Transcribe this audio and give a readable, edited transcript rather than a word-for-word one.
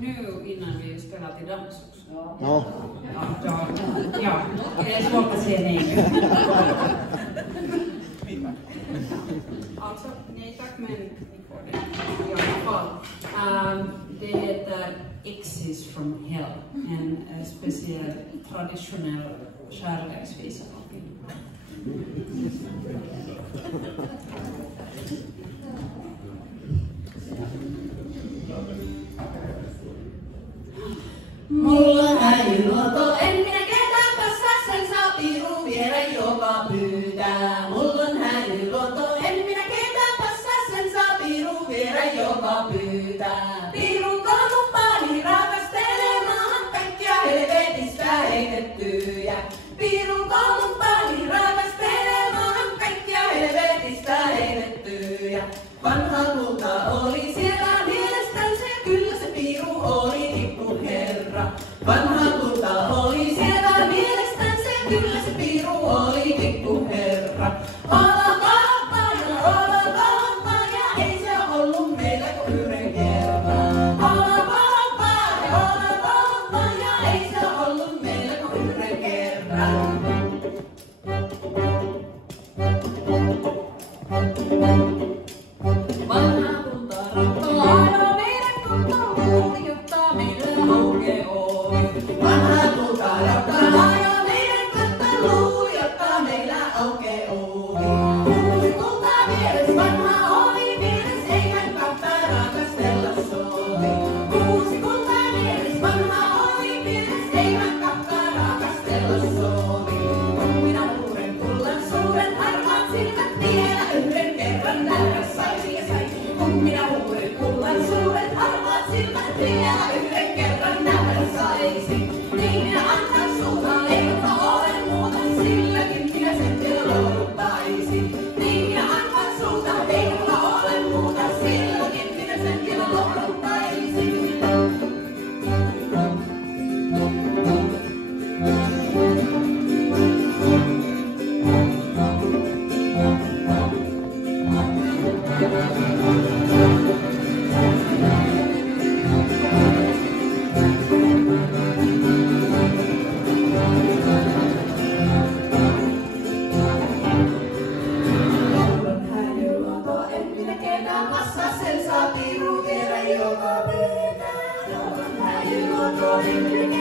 nu innan vi spelar till dans också. Ja. Ja. Det är svårt att säga nej nu. Alltså, nej tack, men ni får det i alla fall. Det heter Exes from Hell, en speciell traditionell kärleksvisa från Finland. Mulla on häijyluonto, en minä ketään passaa, sen saa piru viedä joka pyytää. Mulla on häijyluonto, en minä ketään passaa, sen saa piru viedä joka pyytää. Piru kalmupaani rakastelemaan kaikkia helvetistä heitettyjä. Piru kalmupaani rakastelemaan kaikkia helvetistä heitettyjä. Vanha kulta oli siellä mielestänsä, kyllä se piru oli tikkuherra. Vanha kulta oli siellä mielestänsä, kyllä se piru oli tikkuherra. Olkaampaa ja ei se ollut meillä kuin yhden kerran. Olkaampaa ja ei se ollut meillä kuin yhden kerran. Vanha kulta rakkaa aina meidän kulta luuli, jotta meillä auke ovi. Vanha kulta rakkaa aina meidän kulta luuli, jotta meillä auke ovi. Uusi kulta vieres, vanha ovi vieres, eihän kahta rakastella sovi. Uusi kulta vieres, vanha ovi vieres, eihän kahta rakastella sovi. Kun minä uuden kullan suuret harmaat silmät vielä yhden kerran nähdä saisi ja sai. Kun minä uuden kullan suuret harmaat silmät vielä yhden kerran nähdä saisi. Niin minä annan suuta, eikä ole muuta, silläkin minä sen vielä lohduttaisin. Niin minä annan suuta, eikä ole muuta, silläkin minä sen vielä lohduttaisin. Sen saa piru viedä joka pöytään. En minä